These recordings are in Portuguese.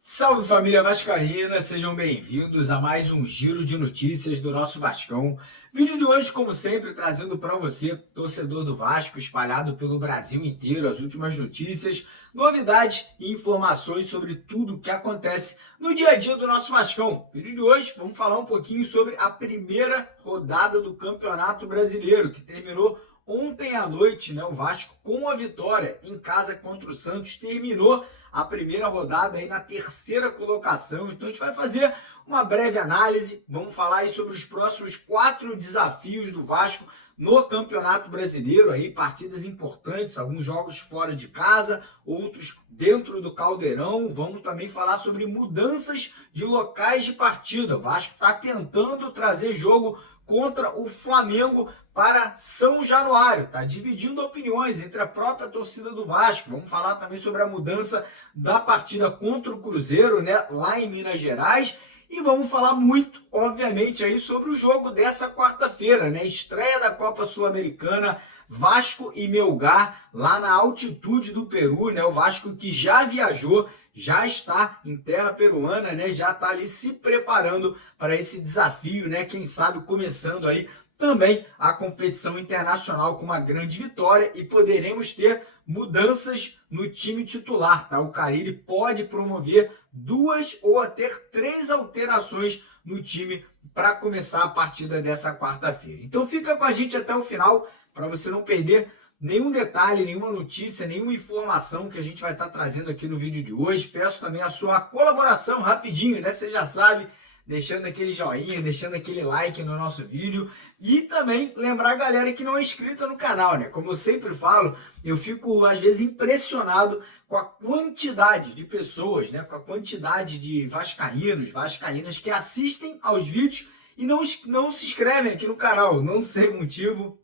Salve família vascaína, sejam bem-vindos a mais um giro de notícias do nosso Vascão. Vídeo de hoje, como sempre, trazendo para você, torcedor do Vasco, espalhado pelo Brasil inteiro, as últimas notícias, novidades e informações sobre tudo o que acontece no dia a dia do nosso Vascão. Vídeo de hoje, vamos falar um pouquinho sobre a primeira rodada do Campeonato Brasileiro, que terminou ontem à noite, né? O Vasco, com a vitória em casa contra o Santos, terminou a primeira rodada aí na terceira colocação. Então a gente vai fazer uma breve análise, vamos falar aí sobre os próximos 4 desafios do Vasco no Campeonato Brasileiro, aí partidas importantes, alguns jogos fora de casa, outros dentro do Caldeirão. Vamos também falar sobre mudanças de locais de partida. O Vasco está tentando trazer jogo contra o Flamengo para São Januário, tá dividindo opiniões entre a própria torcida do Vasco. Vamos falar também sobre a mudança da partida contra o Cruzeiro, né, lá em Minas Gerais. E vamos falar muito, obviamente, aí sobre o jogo dessa quarta-feira, né, estreia da Copa Sul-Americana, Vasco e Melgar, lá na altitude do Peru, né, o Vasco que já viajou, já está em terra peruana, né, já está ali se preparando para esse desafio, né, quem sabe começando aí também a competição internacional com uma grande vitória, e poderemos ter mudanças no time titular, tá? O Carille pode promover 2 ou até 3 alterações no time para começar a partida dessa quarta-feira. Então fica com a gente até o final para você não perder nenhum detalhe, nenhuma notícia, nenhuma informação que a gente vai estar trazendo aqui no vídeo de hoje. Peço também a sua colaboração rapidinho, né? Você já sabe, deixando aquele joinha, deixando aquele like no nosso vídeo, e também lembrar a galera que não é inscrita no canal, né? Como eu sempre falo, eu fico às vezes impressionado com a quantidade de pessoas, né? Com a quantidade de vascaínos, vascaínas que assistem aos vídeos e não se inscrevem aqui no canal. Não sei o motivo,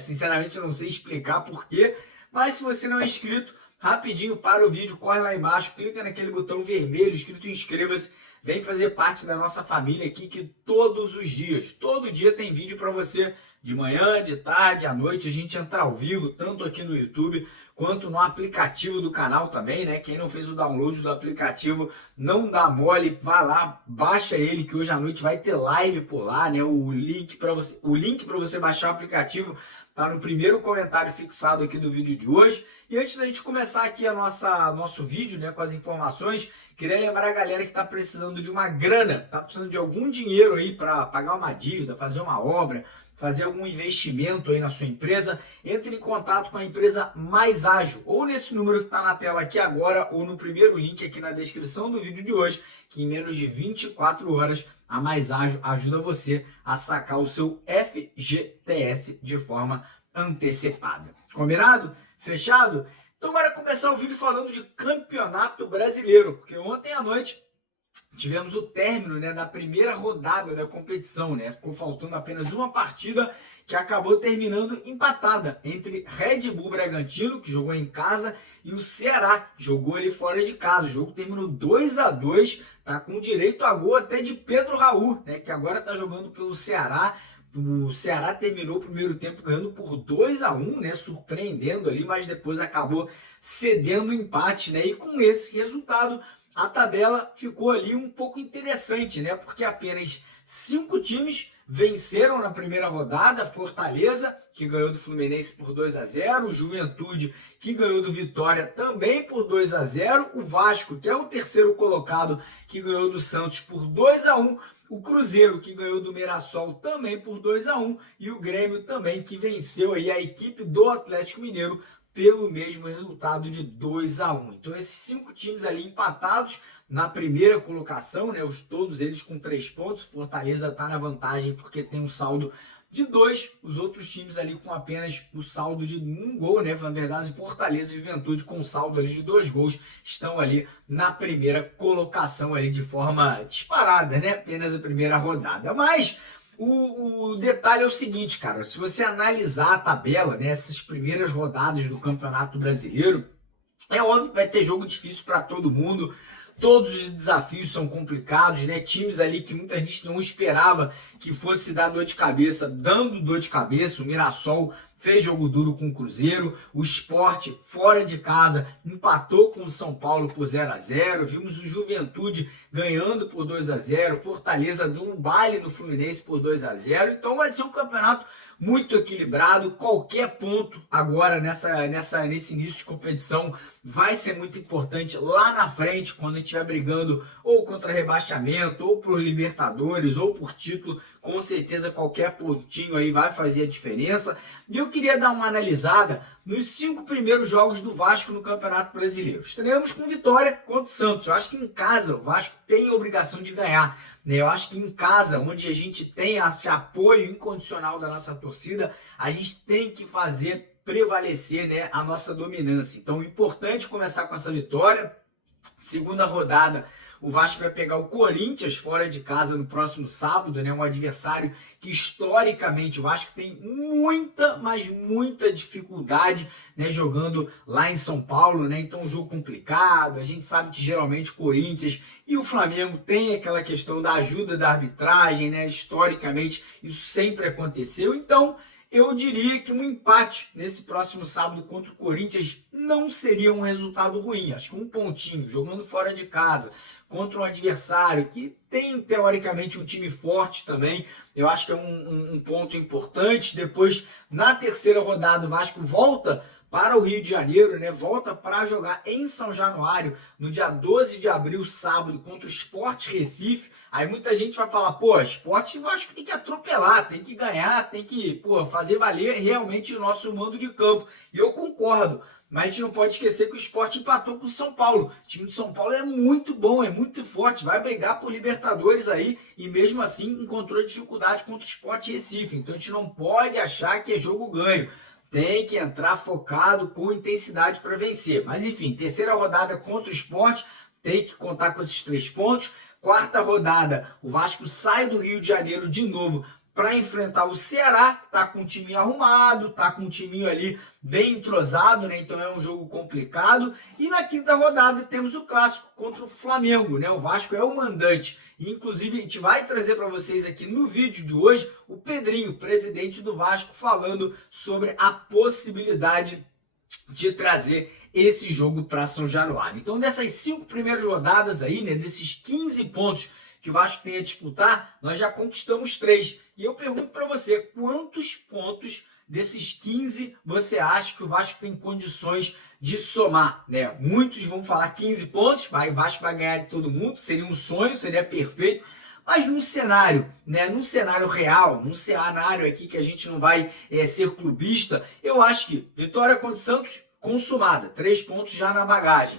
sinceramente eu não sei explicar porquê, mas se você não é inscrito, rapidinho para o vídeo, corre lá embaixo, clica naquele botão vermelho escrito inscreva-se. Vem fazer parte da nossa família aqui, que todos os dias, todo dia tem vídeo para você, de manhã, de tarde, à noite. A gente entra ao vivo, tanto aqui no YouTube, quanto no aplicativo do canal também, né? Quem não fez o download do aplicativo, não dá mole, vai lá, baixa ele, que hoje à noite vai ter live por lá, né? O link para você baixar o aplicativo tá no primeiro comentário fixado aqui do vídeo de hoje. E antes da gente começar aqui nosso vídeo, né, com as informações, queria lembrar a galera que está precisando de uma grana, está precisando de algum dinheiro aí para pagar uma dívida, fazer uma obra, fazer algum investimento aí na sua empresa. Entre em contato com a empresa Mais Ágil, ou nesse número que está na tela aqui agora, ou no primeiro link aqui na descrição do vídeo de hoje, que em menos de 24 horas a Mais Ágil ajuda você a sacar o seu FGTS de forma antecipada. Combinado? Fechado? Então bora começar o vídeo falando de Campeonato Brasileiro, porque ontem à noite tivemos o término, né, da primeira rodada da competição, né? Ficou faltando apenas uma partida que acabou terminando empatada entre Red Bull Bragantino, que jogou em casa, e o Ceará, jogou ali fora de casa. O jogo terminou 2-2, tá com direito a gol até de Pedro Raul, né, que agora tá jogando pelo Ceará. O Ceará terminou o primeiro tempo ganhando por 2-1, né, surpreendendo ali, mas depois acabou cedendo o empate, né? E com esse resultado, a tabela ficou ali um pouco interessante, né? Porque apenas 5 times venceram na primeira rodada. Fortaleza, que ganhou do Fluminense por 2-0, o Juventude, que ganhou do Vitória também por 2-0, o Vasco, que é o terceiro colocado, que ganhou do Santos por 2-1, o Cruzeiro, que ganhou do Mirassol também por 2-1, e o Grêmio também, que venceu aí a equipe do Atlético Mineiro pelo mesmo resultado de 2-1. Então esses 5 times ali empatados na primeira colocação, né, todos eles com 3 pontos. Fortaleza está na vantagem porque tem um saldo de 2, os outros times ali com apenas o saldo de 1 gol, né? Na verdade, Fortaleza e Juventude com saldo ali de 2 gols estão ali na primeira colocação ali de forma disparada, né? Apenas a primeira rodada. Mas o detalhe é o seguinte, cara, se você analisar a tabela, né, essas primeiras rodadas do Campeonato Brasileiro, é óbvio que vai ter jogo difícil para todo mundo. Todos os desafios são complicados, né? Times ali que muita gente não esperava que fosse dar dor de cabeça, dando dor de cabeça. O Mirassol fez jogo duro com o Cruzeiro, o Sport fora de casa empatou com o São Paulo por 0-0, vimos o Juventude ganhando por 2-0, Fortaleza dando um baile no Fluminense por 2-0, então vai ser um campeonato muito equilibrado. Qualquer ponto agora nesse início de competição vai ser muito importante lá na frente, quando a gente estiver brigando ou contra rebaixamento, ou por Libertadores, ou por título. Com certeza qualquer pontinho aí vai fazer a diferença. E eu queria dar uma analisada nos 5 primeiros jogos do Vasco no Campeonato Brasileiro. Estreamos com vitória contra o Santos. Eu acho que em casa o Vasco tem a obrigação de ganhar, né? Eu acho que em casa, onde a gente tem esse apoio incondicional da nossa torcida, a gente tem que fazer prevalecer, né, a nossa dominância. Então, importante começar com essa vitória. Segunda rodada, o Vasco vai pegar o Corinthians fora de casa no próximo sábado, né? Um adversário que historicamente o Vasco tem muita, mas muita dificuldade, né? Jogando lá em São Paulo, né? Então um jogo complicado. A gente sabe que geralmente o Corinthians e o Flamengo tem aquela questão da ajuda da arbitragem, né? Historicamente isso sempre aconteceu. Então eu diria que um empate nesse próximo sábado contra o Corinthians não seria um resultado ruim. Acho que um pontinho, jogando fora de casa, contra um adversário que tem, teoricamente, um time forte também, eu acho que é um ponto importante. Depois, na terceira rodada, o Vasco volta para o Rio de Janeiro, né? Volta para jogar em São Januário, no dia 12 de abril, sábado, contra o Sport Recife. Aí muita gente vai falar, pô, Sport eu acho que tem que atropelar, tem que ganhar, tem que, pô, fazer valer realmente o nosso mando de campo. E eu concordo, mas a gente não pode esquecer que o Sport empatou com o São Paulo. O time do São Paulo é muito bom, é muito forte, vai brigar por Libertadores aí e mesmo assim encontrou dificuldade contra o Sport Recife. Então a gente não pode achar que é jogo ganho. Tem que entrar focado com intensidade para vencer. Mas enfim, terceira rodada contra o Sport, tem que contar com esses 3 pontos. Quarta rodada, o Vasco sai do Rio de Janeiro de novo para enfrentar o Ceará, que está com um timinho arrumado, está com um timinho ali bem entrosado, né? Então é um jogo complicado. E na quinta rodada temos o clássico contra o Flamengo, né? O Vasco é o mandante. E, inclusive, a gente vai trazer para vocês aqui no vídeo de hoje o Pedrinho, presidente do Vasco, falando sobre a possibilidade de trazer esse jogo para São Januário. Então, dessas 5 primeiras rodadas aí, né, desses 15 pontos que o Vasco tem a disputar, nós já conquistamos 3. E eu pergunto para você, quantos pontos desses 15 você acha que o Vasco tem condições de somar, né? Muitos vão falar 15 pontos, o Vasco vai ganhar de todo mundo, seria um sonho, seria perfeito. Mas num cenário, né, num cenário real, num cenário aqui que a gente não vai ser clubista, eu acho que vitória contra o Santos consumada, 3 pontos já na bagagem.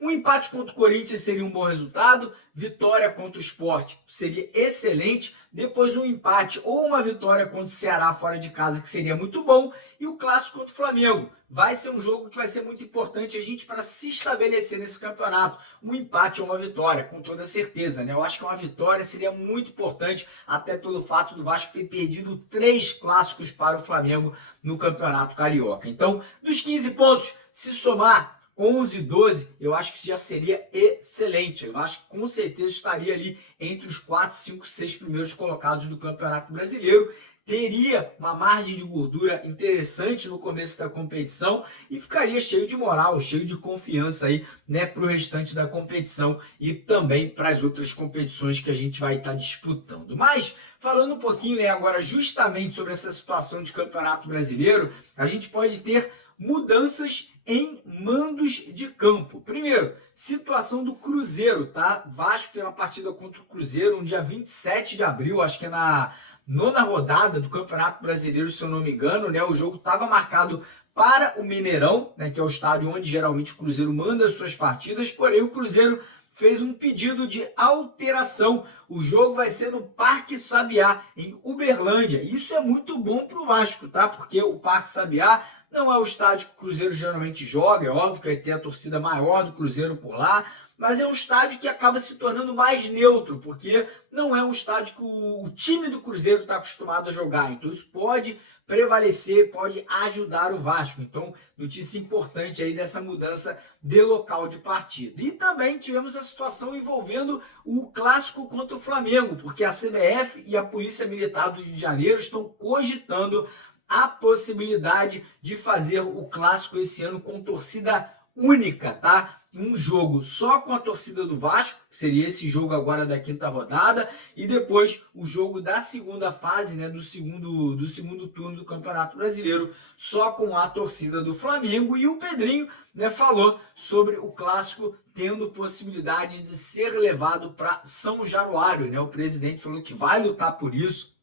Um empate contra o Corinthians seria um bom resultado, vitória contra o Sport seria excelente, depois um empate ou uma vitória contra o Ceará fora de casa, que seria muito bom, e o clássico contra o Flamengo. Vai ser um jogo que vai ser muito importante a gente para se estabelecer nesse campeonato. Um empate ou uma vitória, com toda certeza, né? Eu acho que uma vitória seria muito importante, até pelo fato do Vasco ter perdido 3 clássicos para o Flamengo no Campeonato Carioca. Então, dos 15 pontos, se somar 11, 12, eu acho que já seria excelente. Eu acho que com certeza estaria ali entre os 4, 5, 6 primeiros colocados do Campeonato Brasileiro. Teria uma margem de gordura interessante no começo da competição e ficaria cheio de moral, cheio de confiança aí, né, para o restante da competição e também para as outras competições que a gente vai estar disputando. Mas, falando um pouquinho, né, agora justamente sobre essa situação de Campeonato Brasileiro, a gente pode ter mudanças em mandos de campo. Primeiro, situação do Cruzeiro, tá? Vasco tem uma partida contra o Cruzeiro no dia 27 de abril, acho que é na 9ª rodada do Campeonato Brasileiro, se eu não me engano, né? O jogo estava marcado para o Mineirão, né, que é o estádio onde geralmente o Cruzeiro manda suas partidas, porém o Cruzeiro fez um pedido de alteração. O jogo vai ser no Parque Sabiá, em Uberlândia. Isso é muito bom para o Vasco, tá? Porque o Parque Sabiá não é o estádio que o Cruzeiro geralmente joga, é óbvio que vai ter a torcida maior do Cruzeiro por lá, mas é um estádio que acaba se tornando mais neutro, porque não é um estádio que o time do Cruzeiro está acostumado a jogar. Então isso pode prevalecer, pode ajudar o Vasco. Então, notícia importante aí dessa mudança de local de partida. E também tivemos a situação envolvendo o clássico contra o Flamengo, porque a CBF e a Polícia Militar do Rio de Janeiro estão cogitando a possibilidade de fazer o clássico esse ano com torcida única, tá? Um jogo só com a torcida do Vasco, que seria esse jogo agora da quinta rodada, e depois o jogo da segunda fase, né, do segundo turno do Campeonato Brasileiro, só com a torcida do Flamengo. E o Pedrinho, né, falou sobre o clássico tendo possibilidade de ser levado para São Januário, né? O presidente falou que vai lutar por isso,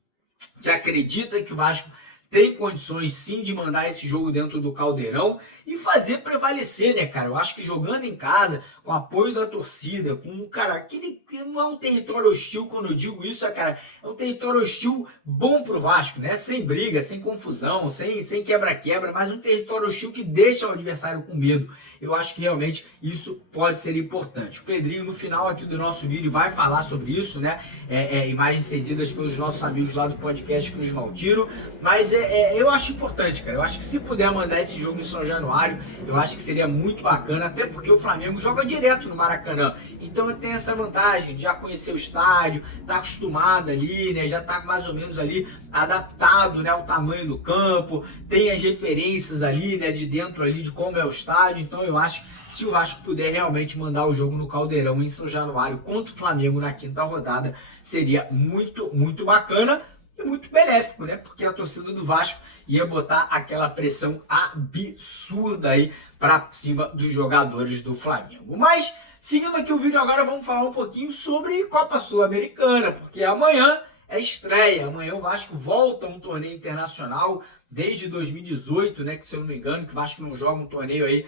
que acredita que o Vasco tem condições sim de mandar esse jogo dentro do Caldeirão e fazer prevalecer, né, cara? Eu acho que jogando em casa, com apoio da torcida, com, cara, aquele que não é um território hostil, quando eu digo isso, cara, é um território hostil bom pro Vasco, né? Sem briga, sem confusão, sem quebra-quebra, mas um território hostil que deixa o adversário com medo. Eu acho que realmente isso pode ser importante. O Pedrinho, no final aqui do nosso vídeo, vai falar sobre isso, né? Imagens cedidas pelos nossos amigos lá do podcast Cruz Maltino, mas eu acho importante, cara. Eu acho que se puder mandar esse jogo em São Januário, eu acho que seria muito bacana, até porque o Flamengo joga direto no Maracanã. Então ele tem essa vantagem de já conhecer o estádio, tá acostumado ali, né? Já tá mais ou menos ali adaptado, né, ao tamanho do campo, tem as referências ali, né, de dentro ali de como é o estádio. Então eu acho que se o Vasco puder realmente mandar o jogo no Caldeirão em São Januário contra o Flamengo na quinta rodada, seria muito, muito bacana e muito benéfico, né? Porque a torcida do Vasco ia botar aquela pressão absurda aí para cima dos jogadores do Flamengo. Mas, seguindo aqui o vídeo agora, vamos falar um pouquinho sobre Copa Sul-Americana, porque amanhã é estreia. Amanhã o Vasco volta a um torneio internacional desde 2018, né? Que se eu não me engano, que o Vasco não joga um torneio aí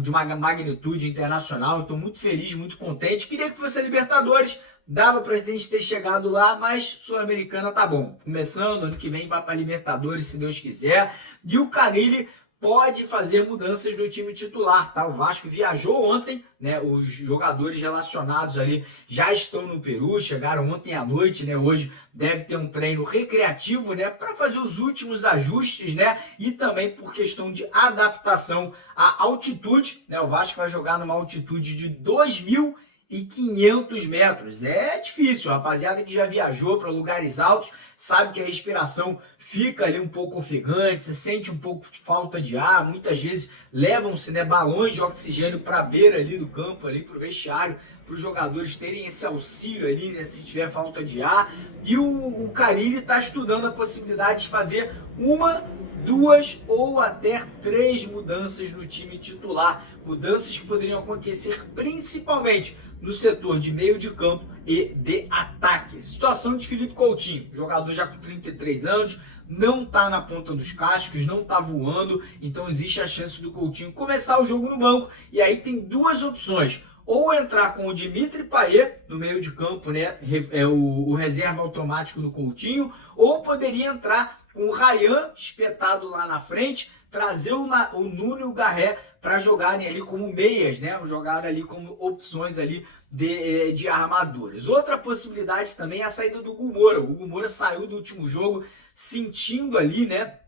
de uma magnitude internacional. Estou muito feliz, muito contente. Queria que fosse a Libertadores. Dava pra gente ter chegado lá, mas Sul-Americana tá bom. Começando, ano que vem vai pra Libertadores, se Deus quiser. E o Carille pode fazer mudanças no time titular, tá? O Vasco viajou ontem, né? Os jogadores relacionados ali já estão no Peru, chegaram ontem à noite, né? Hoje deve ter um treino recreativo, né? Para fazer os últimos ajustes, né? E também por questão de adaptação à altitude, né? O Vasco vai jogar numa altitude de 2.500 metros. É difícil, a rapaziada que já viajou para lugares altos sabe que a respiração fica ali um pouco ofegante, você sente um pouco de falta de ar, muitas vezes levam-se, né, balões de oxigênio para a beira ali do campo, ali para o vestiário, para os jogadores terem esse auxílio ali, né, se tiver falta de ar. E o Carille está estudando a possibilidade de fazer uma, duas ou até 3 mudanças no time titular. Mudanças que poderiam acontecer principalmente no setor de meio de campo e de ataque. Situação de Felipe Coutinho, jogador já com 33 anos, não está na ponta dos cascos, não está voando, então existe a chance do Coutinho começar o jogo no banco. E aí tem duas opções: ou entrar com o Dimitri Payet no meio de campo, né, o reserva automático do Coutinho, ou poderia entrar com o Ryan espetado lá na frente, trazer o Nuno e o Garré para jogarem ali como meias, né? Jogarem ali como opções ali de armadores. Outra possibilidade também é a saída do Hugo Moura. O Hugo Moura saiu do último jogo sentindo ali, né,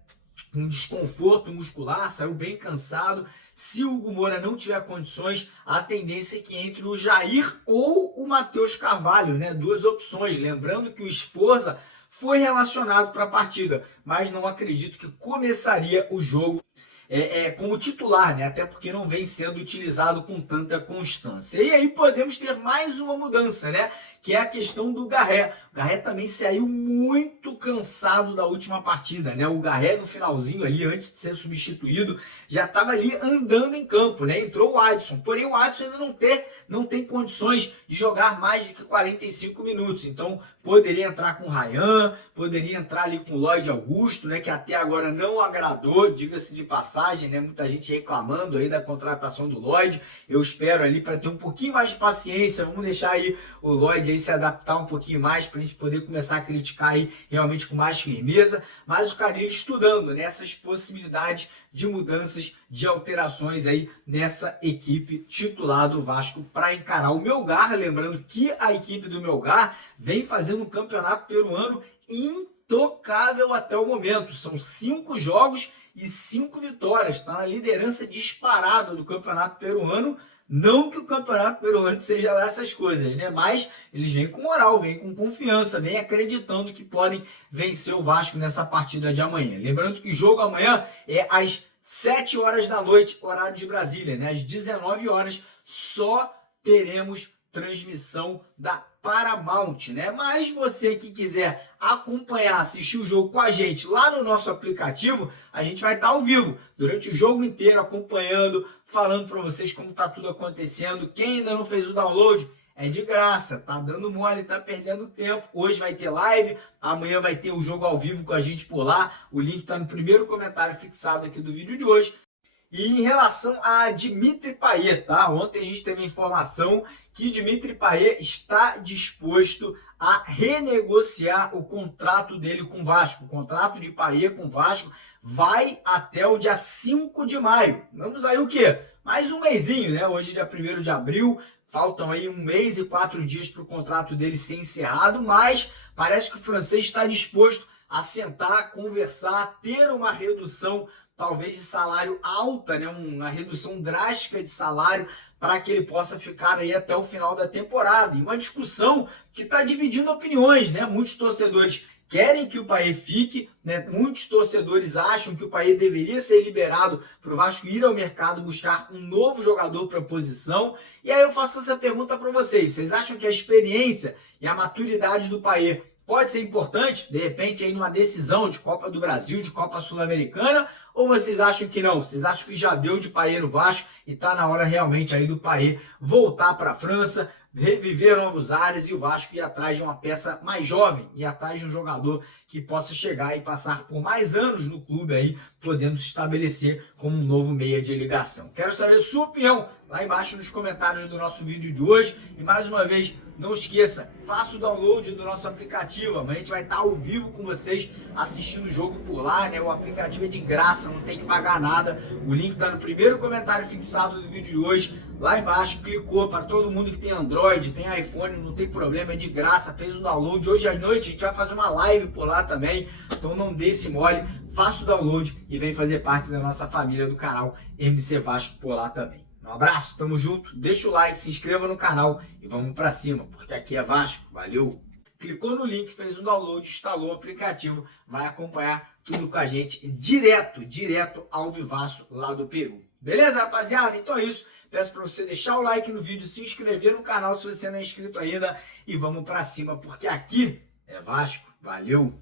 um desconforto muscular, saiu bem cansado. Se o Hugo Moura não tiver condições, a tendência é que entre o Jair ou o Matheus Carvalho, né? Duas opções. Lembrando que o Sforza foi relacionado para a partida, mas não acredito que começaria o jogo como titular, né? Até porque não vem sendo utilizado com tanta constância. E aí podemos ter mais uma mudança, né? Que é a questão do Garré. O Garré também saiu muito cansado da última partida, né? O Garré no finalzinho ali, antes de ser substituído, já estava ali andando em campo, né? Entrou o Adson, porém o Adson ainda não tem condições de jogar mais do que 45 minutos. Então poderia entrar com o Ryan, poderia entrar ali com o Lloyd Augusto, né? Que até agora não agradou, diga-se de passagem, né? Muita gente reclamando aí da contratação do Lloyd. Eu espero ali para ter um pouquinho mais de paciência. Vamos deixar aí o Lloyd aí se adaptar um pouquinho mais para a gente poder começar a criticar aí realmente com mais firmeza. Mas o Carille estudando nessas possibilidades de mudanças, de alterações aí nessa equipe titular do Vasco para encarar o Melgar. Lembrando que a equipe do Melgar vem fazendo um campeonato peruano intocável até o momento. São 5 jogos e 5 vitórias. Está na liderança disparada do Campeonato Peruano. Não que o Campeonato Peruano seja lá essas coisas, né? Mas eles vêm com moral, vêm com confiança, vêm acreditando que podem vencer o Vasco nessa partida de amanhã. Lembrando que o jogo amanhã é às 7 horas da noite, horário de Brasília, né? Às 19 horas, só teremos transmissão da Paramount, né? Mas você que quiser acompanhar, assistir o jogo com a gente lá no nosso aplicativo, a gente vai estar ao vivo durante o jogo inteiro acompanhando, falando para vocês como tá tudo acontecendo. Quem ainda não fez o download, é de graça, tá dando mole, tá perdendo tempo. Hoje vai ter live, amanhã vai ter o jogo ao vivo com a gente por lá. O link tá no primeiro comentário fixado aqui do vídeo de hoje. E em relação a Dimitri Payet, tá? Ontem a gente teve a informação que Dimitri Payet está disposto a renegociar o contrato dele com o Vasco. O contrato de Payet com o Vasco vai até o dia 5 de maio. Vamos aí o quê? Mais um mêsinho, né? Hoje é dia 1º de abril, faltam aí 1 mês e 4 dias para o contrato dele ser encerrado, mas parece que o francês está disposto a sentar, conversar, ter uma redução talvez de salário alta, né? Uma redução drástica de salário para que ele possa ficar aí até o final da temporada. E uma discussão que está dividindo opiniões, né? Muitos torcedores querem que o Payet fique, né? Muitos torcedores acham que o Payet deveria ser liberado para o Vasco ir ao mercado buscar um novo jogador para a posição. E aí eu faço essa pergunta para vocês. Vocês acham que a experiência e a maturidade do Payet pode ser importante, de repente, aí numa decisão de Copa do Brasil, de Copa Sul-Americana, ou vocês acham que não? Vocês acham que já deu de Payet no Vasco e está na hora realmente aí do Payet voltar para a França, reviver novos ares e o Vasco ir atrás de uma peça mais jovem, ir atrás de um jogador que possa chegar e passar por mais anos no clube aí, podendo se estabelecer como um novo meia de ligação. Quero saber a sua opinião lá embaixo nos comentários do nosso vídeo de hoje. E mais uma vez, não esqueça, faça o download do nosso aplicativo. Amanhã a gente vai estar ao vivo com vocês assistindo o jogo por lá, né? O aplicativo é de graça, não tem que pagar nada. O link está no primeiro comentário fixado do vídeo de hoje. Lá embaixo, clicou. Para todo mundo que tem Android, tem iPhone, não tem problema, é de graça. Fez o download. Hoje à noite a gente vai fazer uma live por lá também. Então não dê esse mole, faça o download e vem fazer parte da nossa família do canal MC Vasco por lá também. Um abraço, tamo junto, deixa o like, se inscreva no canal e vamos pra cima, porque aqui é Vasco, valeu! Clicou no link, fez o download, instalou o aplicativo, vai acompanhar tudo com a gente direto ao vivaço lá do Peru. Beleza, rapaziada? Então é isso, peço pra você deixar o like no vídeo, se inscrever no canal se você não é inscrito ainda e vamos pra cima, porque aqui é Vasco, valeu!